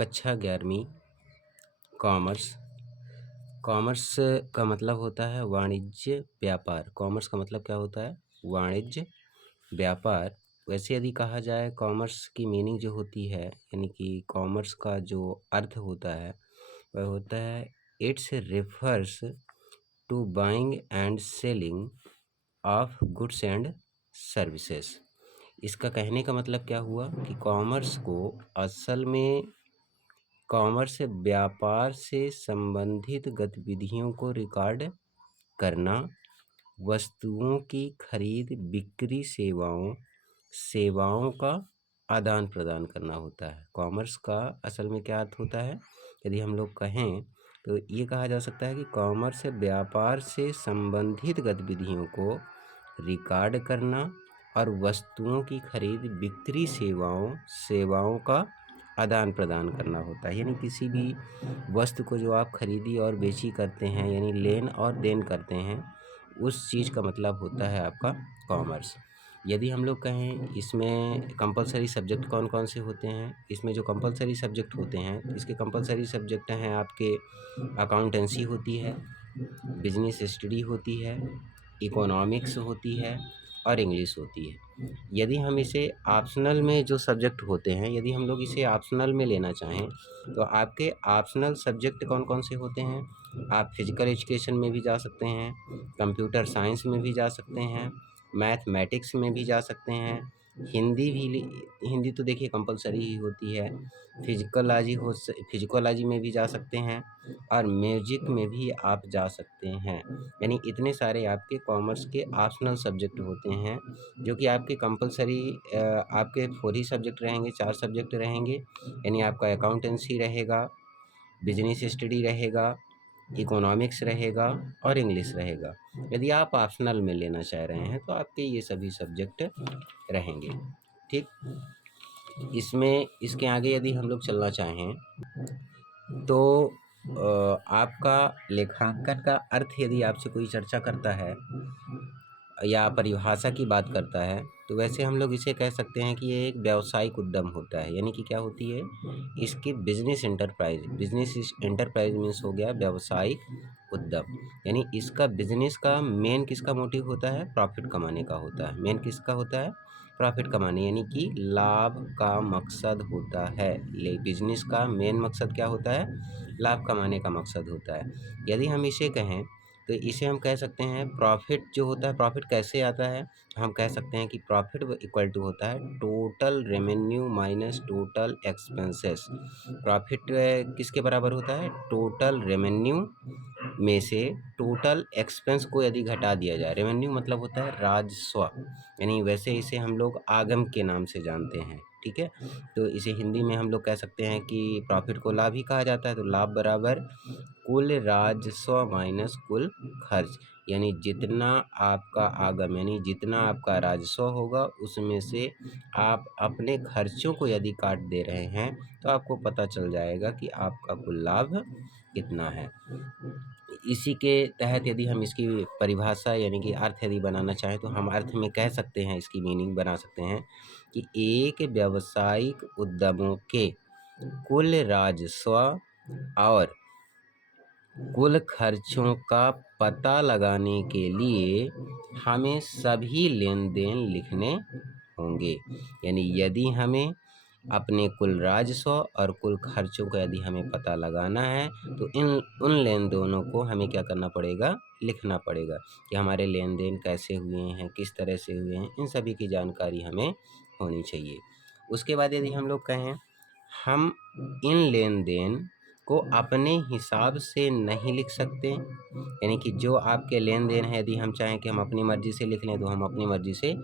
कक्षा 11वीं commerce. Commerce का मतलब होता है वाणिज्य व्यापार। कॉमर्स का मतलब क्या होता है? वाणिज्य व्यापार। वैसे यदि कहा जाए कॉमर्स की मीनिंग जो होती है, यानी कि कॉमर्स का जो अर्थ होता है वह होता है it's refers to buying and selling of goods and services. इसका कहने का मतलब क्या हुआ कि कॉमर्स को असल में कॉमर्स व्यापार से संबंधित गतिविधियों को रिकॉर्ड करना, वस्तुओं की खरीद बिक्री, सेवाओं का आदान प्रदान करना होता है। कॉमर्स का असल में क्या अर्थ होता है? यदि हम लोग कहें तो ये कहा जा सकता है कि कॉमर्स व्यापार से संबंधित गतिविधियों को रिकॉर्ड करना और वस्तुओं की खरीद बिक्री, सेवाओं का आदान प्रदान करना होता है। यानी किसी भी वस्तु को जो आप खरीदी और बेची करते हैं, यानी लेन और देन करते हैं, उस चीज़ का मतलब होता है आपका कॉमर्स। यदि हम लोग कहें इसमें कंपलसरी सब्जेक्ट कौन कौन से होते हैं, इसमें जो कंपलसरी सब्जेक्ट होते हैं, इसके कंपलसरी सब्जेक्ट हैं आपके अकाउंटेंसी होती है, बिजनेस स्टडी होती है, इकोनॉमिक्स होती है और इंग्लिश होती है। यदि हम इसे ऑप्शनल में जो सब्जेक्ट होते हैं, यदि हम लोग इसे ऑप्शनल में लेना चाहें तो आपके ऑप्शनल सब्जेक्ट कौन कौन से होते हैं? आप फिजिकल एजुकेशन में भी जा सकते हैं, कंप्यूटर साइंस में भी जा सकते हैं, मैथमेटिक्स में भी जा सकते हैं, हिंदी तो देखिए कंपलसरी ही होती है, फिजिकोलॉजी में भी जा सकते हैं और म्यूजिक में भी आप जा सकते हैं। यानी इतने सारे आपके कॉमर्स के ऑप्शनल सब्जेक्ट होते हैं जो कि आपके कंपलसरी आपके 4 ही सब्जेक्ट रहेंगे, 4 सब्जेक्ट रहेंगे। यानी आपका अकाउंटेंसी रहेगा, बिजनेस स्टडी रहेगा, इकोनॉमिक्स रहेगा और इंग्लिश रहेगा। यदि आप ऑप्शनल में लेना चाह रहे हैं तो आपके ये सभी सब्जेक्ट रहेंगे। ठीक, इसमें इसके आगे यदि हम लोग चलना चाहें तो आपका लेखांकन का अर्थ यदि आपसे कोई चर्चा करता है या परिभाषा की बात करता है तो वैसे हम लोग इसे कह सकते हैं कि ये एक व्यावसायिक उद्यम होता है। यानी कि क्या होती है इसकी बिजनेस एंटरप्राइज मीन्स हो गया व्यावसायिक उद्यम। यानी इसका बिजनेस का मेन किसका मोटिव होता है? प्रॉफिट कमाने का होता है। मेन किसका होता है? प्रॉफिट कमाने, यानी कि लाभ का मकसद होता है। बिजनेस का मेन मकसद क्या होता है? लाभ कमाने का मकसद होता है। यदि हम इसे कहें तो इसे हम कह सकते हैं प्रॉफिट जो होता है, प्रॉफिट कैसे आता है? हम कह सकते हैं कि प्रॉफिट इक्वल टू होता है total revenue minus total expenses. Profit किसके बराबर होता है? टोटल रेवेन्यू में से टोटल एक्सपेंस को यदि घटा दिया जाए। रेवेन्यू मतलब होता है राजस्व, यानी वैसे इसे हम लोग आगम के नाम से जानते हैं। ठीक है, तो इसे हिंदी में हम लोग कह सकते हैं कि प्रॉफिट को लाभ ही कहा जाता है। तो लाभ बराबर कुल राजस्व माइनस कुल खर्च, यानी जितना आपका आगम यानी जितना आपका राजस्व होगा उसमें से आप अपने खर्चों को यदि काट दे रहे हैं तो आपको पता चल जाएगा कि आपका कुल लाभ कितना है। इसी के तहत यदि हम इसकी परिभाषा यानी कि अर्थ यदि बनाना चाहें तो हम अर्थ में कह सकते हैं, इसकी मीनिंग बना सकते हैं कि एक व्यावसायिक उद्यमों के कुल राजस्व और कुल खर्चों का पता लगाने के लिए हमें सभी लेन देन लिखने होंगे। यानी यदि हमें अपने कुल राजस्व और कुल खर्चों का यदि हमें पता लगाना है तो उन लेन देनों को हमें क्या करना पड़ेगा? लिखना पड़ेगा कि हमारे लेन देन कैसे हुए हैं, किस तरह से हुए हैं, इन सभी की जानकारी हमें होनी चाहिए। उसके बाद यदि हम लोग कहें हम इन लेन देन को अपने हिसाब से नहीं लिख सकते, यानी कि जो आपके लेन देन है यदि हम चाहें कि हम अपनी मर्ज़ी से लिख लें तो हम अपनी मर्ज़ी से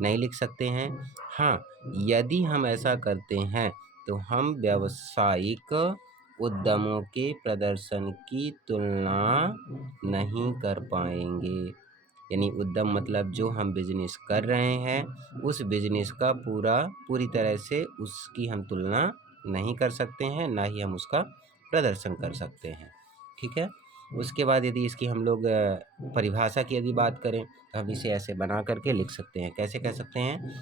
नहीं लिख सकते हैं। हाँ, यदि हम ऐसा करते हैं तो हम व्यावसायिक उद्यमों के प्रदर्शन की तुलना नहीं कर पाएंगे। यानी उद्यम मतलब जो हम बिजनेस कर रहे हैं उस बिजनेस का पूरी तरह से उसकी हम तुलना नहीं कर सकते हैं, ना ही हम उसका प्रदर्शन कर सकते हैं। ठीक है, उसके बाद यदि इसकी हम लोग परिभाषा की यदि बात करें तो हम इसे ऐसे बना करके लिख सकते हैं। कैसे कह सकते हैं?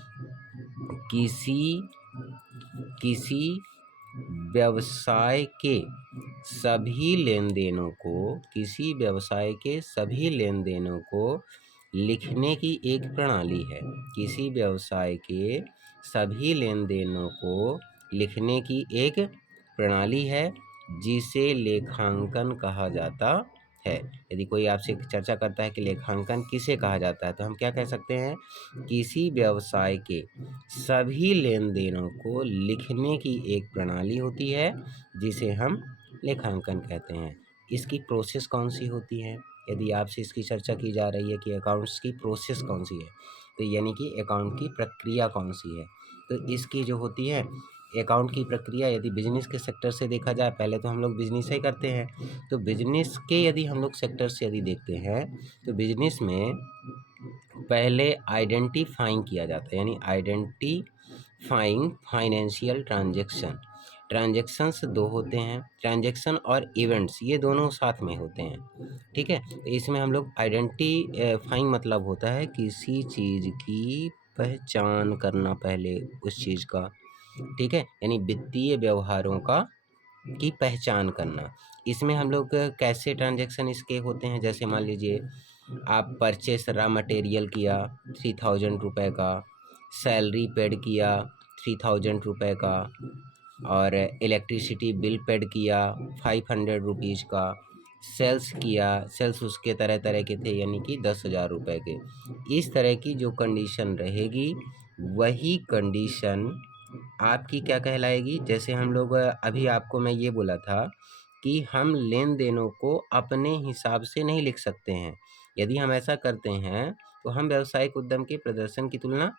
किसी व्यवसाय के सभी लेन देनों को किसी व्यवसाय के सभी लेन देनों को लिखने की एक प्रणाली है। किसी व्यवसाय के सभी लेन देनों को लिखने की एक प्रणाली है जिसे लेखांकन कहा जाता है। यदि कोई आपसे चर्चा करता है कि लेखांकन किसे कहा जाता है, तो हम क्या कह सकते हैं? किसी व्यवसाय के सभी लेन देनों को लिखने की एक प्रणाली होती है जिसे हम लेखांकन कहते हैं। इसकी प्रोसेस कौन सी होती है? यदि आपसे इसकी चर्चा की जा रही है कि अकाउंट्स की प्रोसेस कौन सी है, तो यानी कि अकाउंट की प्रक्रिया कौन सी है, तो इसकी जो होती है अकाउंट की प्रक्रिया, यदि बिजनेस के सेक्टर से देखा जाए, पहले तो हम लोग बिजनेस ही करते हैं, तो बिजनेस के यदि हम लोग सेक्टर से यदि देखते हैं, तो बिजनेस में पहले आइडेंटिफाइंग किया जाता है, यानी आइडेंटिफाइंग फाइनेंशियल ट्रांजेक्शन्स दो होते हैं। ट्रांजेक्शन और इवेंट्स ये दोनों साथ में होते हैं, ठीक है। तो इसमें हम लोग आइडेंटिफाइंग मतलब होता है किसी चीज़ की पहचान करना पहले उस चीज़ का, ठीक है, यानी वित्तीय व्यवहारों का की पहचान करना। इसमें हम लोग कैसे ट्रांजेक्शन इसके होते हैं, जैसे मान लीजिए आप परचेस रॉ मटेरियल किया 3000 रुपये का, सैलरी पेड किया 3000 रुपये का, और इलेक्ट्रिसिटी बिल पेड किया 500 रुपीज़ का, सेल्स किया, सेल्स उसके तरह तरह के थे, यानी कि 10,000 रुपये के। इस तरह की जो कंडीशन रहेगी, वही कंडीशन आपकी क्या कहलाएगी? जैसे हम लोग अभी आपको मैं ये बोला था कि हम लेन देनों को अपने हिसाब से नहीं लिख सकते हैं। यदि हम ऐसा करते हैं तो हम व्यावसायिक उद्यम के प्रदर्शन की तुलना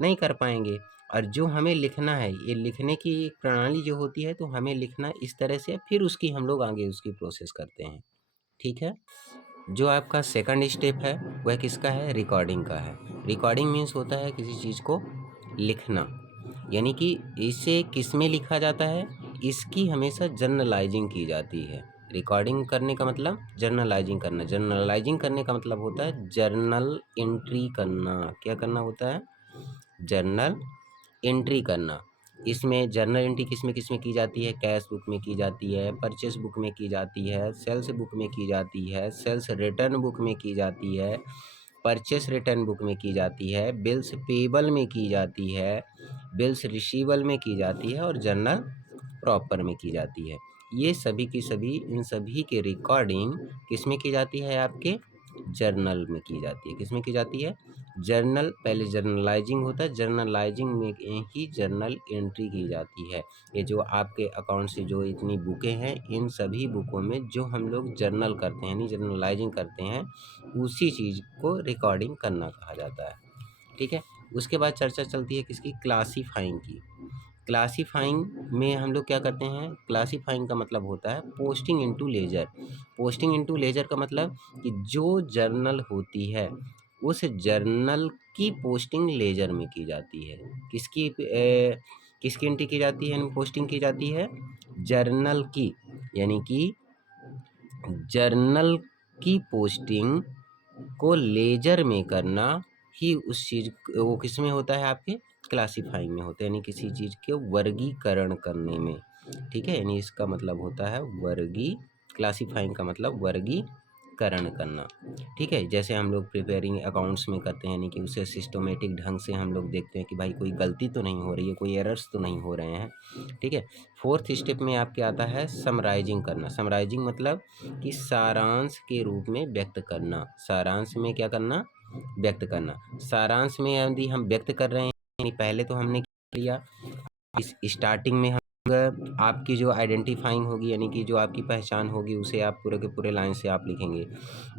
नहीं कर पाएंगे। और जो हमें लिखना है, ये लिखने की एक प्रणाली जो होती है, तो हमें लिखना इस तरह से, फिर उसकी हम लोग आगे उसकी प्रोसेस करते हैं, ठीक है। जो आपका सेकंड स्टेप है वह किसका है? रिकॉर्डिंग का है। रिकॉर्डिंग मीन्स होता है किसी चीज़ को लिखना, यानी कि इसे किस में लिखा जाता है? इसकी हमेशा जर्नलाइजिंग की जाती है। रिकॉर्डिंग करने का मतलब जर्नलाइजिंग करना। जर्नलाइजिंग करने का मतलब होता है जर्नल एंट्री करना। क्या करना होता है? जर्नल एंट्री करना। इसमें जर्नल एंट्री किस में की जाती है? कैश बुक में की जाती है, परचेस बुक में की जाती है, सेल्स बुक में की जाती है, सेल्स रिटर्न बुक में की जाती है, परचेस रिटर्न बुक में की जाती है, बिल्स पेबल में की जाती है, बिल्स रिसीवल में की जाती है, और जर्नल प्रॉपर में की जाती है। ये सभी की सभी, इन सभी के रिकॉर्डिंग किस में की जाती है? आपके जर्नल में की जाती है। किस में की जाती है? जर्नल। पहले जर्नलाइजिंग होता है, जर्नलाइजिंग में ही जर्नल एंट्री की जाती है। ये जो आपके अकाउंट से जो इतनी बुकें हैं, इन सभी बुकों में जो हम लोग जर्नल करते हैं, यानी जर्नलाइजिंग करते हैं, उसी चीज़ को रिकॉर्डिंग करना कहा जाता है, ठीक है। उसके बाद चर्चा चलती है किसकी? क्लासीफाइंग की। क्लासीफाइंग में हम लोग क्या करते हैं? क्लासीफाइंग का मतलब होता है posting into ledger. Posting into ledger का मतलब कि जो जर्नल होती है, उस जर्नल की पोस्टिंग लेजर में की जाती है। किसकी एंट्री की जाती है, पोस्टिंग की जाती है? जर्नल की, यानी कि जर्नल की पोस्टिंग को लेजर में करना ही उस चीज़ वो किस में होता है? आपके क्लासीफाइंग में होता है, यानी किसी चीज़ के वर्गीकरण करने में, ठीक है। यानी इसका मतलब होता है क्लासीफाइंग का मतलब वर्गीकरण करना, ठीक है। जैसे हम लोग प्रिपेयरिंग अकाउंट्स में करते हैं, यानी कि उसे सिस्टमेटिक ढंग से हम लोग देखते हैं कि भाई कोई गलती तो नहीं हो रही है, कोई एरर्स तो नहीं हो रहे हैं, ठीक है। फोर्थ स्टेप में आपके आता है समराइजिंग करना। समराइजिंग मतलब कि सारांश के रूप में व्यक्त करना। सारांश में क्या करना? व्यक्त करना। सारांश में यदि हम व्यक्त कर रहे हैं, यानी पहले तो हमने क्या किया, इस स्टार्टिंग में हम आपकी जो आइडेंटिफाइंग होगी, यानी कि जो आपकी पहचान होगी, उसे आप पूरे के पूरे लाइन से आप लिखेंगे।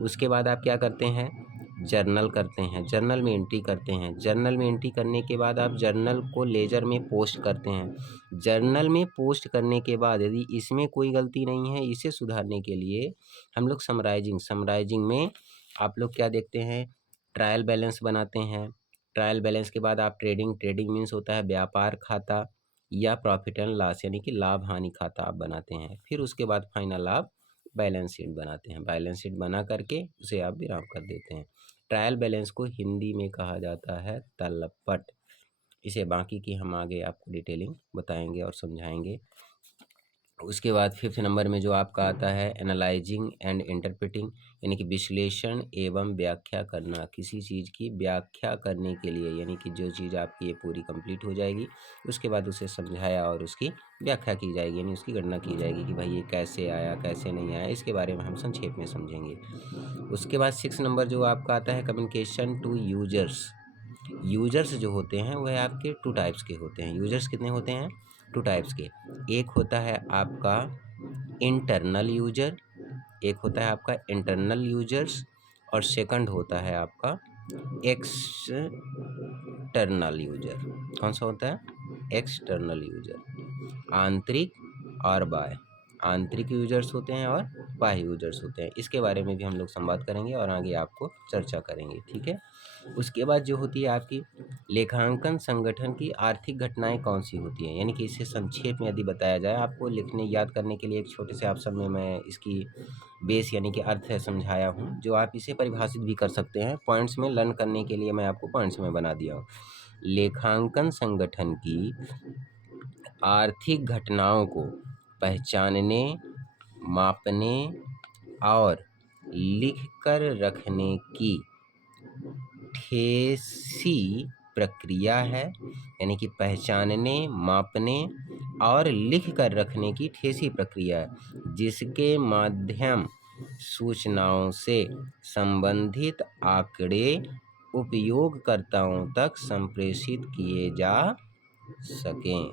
उसके बाद आप क्या करते हैं? जर्नल करते हैं, जर्नल में एंट्री करते हैं। जर्नल में एंट्री करने के बाद आप जर्नल को लेजर में पोस्ट करते हैं। जर्नल में पोस्ट करने के बाद यदि इसमें कोई गलती नहीं है, इसे सुधारने के लिए हम लोग समराइजिंग में आप लोग क्या देखते हैं? ट्रायल बैलेंस बनाते हैं। ट्रायल बैलेंस के बाद आप ट्रेडिंग मीन्स होता है व्यापार खाता या प्रॉफिट एंड लॉस, यानी कि लाभ हानि खाता आप बनाते हैं। फिर उसके बाद फाइनल आप बैलेंस शीट बनाते हैं। बैलेंस शीट बना करके उसे आप विराम कर देते हैं। ट्रायल बैलेंस को हिंदी में कहा जाता है तलपट। इसे बाकी की हम आगे आपको डिटेलिंग बताएंगे और समझाएंगे। उसके बाद 5th नंबर में जो आपका आता है एनालाइजिंग एंड इंटरप्रेटिंग, यानी कि विश्लेषण एवं व्याख्या करना। किसी चीज़ की व्याख्या करने के लिए, यानी कि जो चीज़ आपकी ये पूरी कंप्लीट हो जाएगी उसके बाद उसे समझाया और उसकी व्याख्या की जाएगी, यानी उसकी गणना की जाएगी कि भाई ये कैसे आया कैसे नहीं आया, इसके बारे में हम संक्षेप में समझेंगे। उसके बाद 6 नंबर जो आपका आता है कम्युनिकेशन टू यूजर्स। यूजर्स जो होते हैं वह आपके 2 टाइप्स के होते हैं। यूजर्स कितने होते हैं? 2 टाइप्स के। एक होता है आपका इंटरनल यूजर, एक होता है आपका इंटरनल यूजर्स, और सेकंड होता है आपका एक्सटर्नल यूजर। कौन सा होता है? External user. आंतरिक और बाह्य। आंतरिक यूजर्स होते हैं और बाह्य यूजर्स होते हैं। इसके बारे में भी हम लोग संवाद करेंगे और आगे आपको चर्चा करेंगे, ठीक है। उसके बाद जो होती है आपकी लेखांकन संगठन की आर्थिक घटनाएं कौन सी होती हैं, यानी कि इसे संक्षेप में यदि बताया जाए आपको लिखने याद करने के लिए, एक छोटे से ऑप्शन में मैं इसकी बेस यानी कि अर्थ है समझाया हूँ, जो आप इसे परिभाषित भी कर सकते हैं। पॉइंट्स में लर्न करने के लिए मैं आपको पॉइंट्स में बना दिया हूँ। लेखांकन संगठन की आर्थिक घटनाओं को पहचानने, मापने और लिख कर रखने की ठेसी प्रक्रिया है, यानी कि पहचानने, मापने और लिख कर रखने की ठेसी प्रक्रिया है, जिसके माध्यम सूचनाओं से संबंधित आंकड़े उपयोगकर्ताओं तक संप्रेषित किए जा सकें।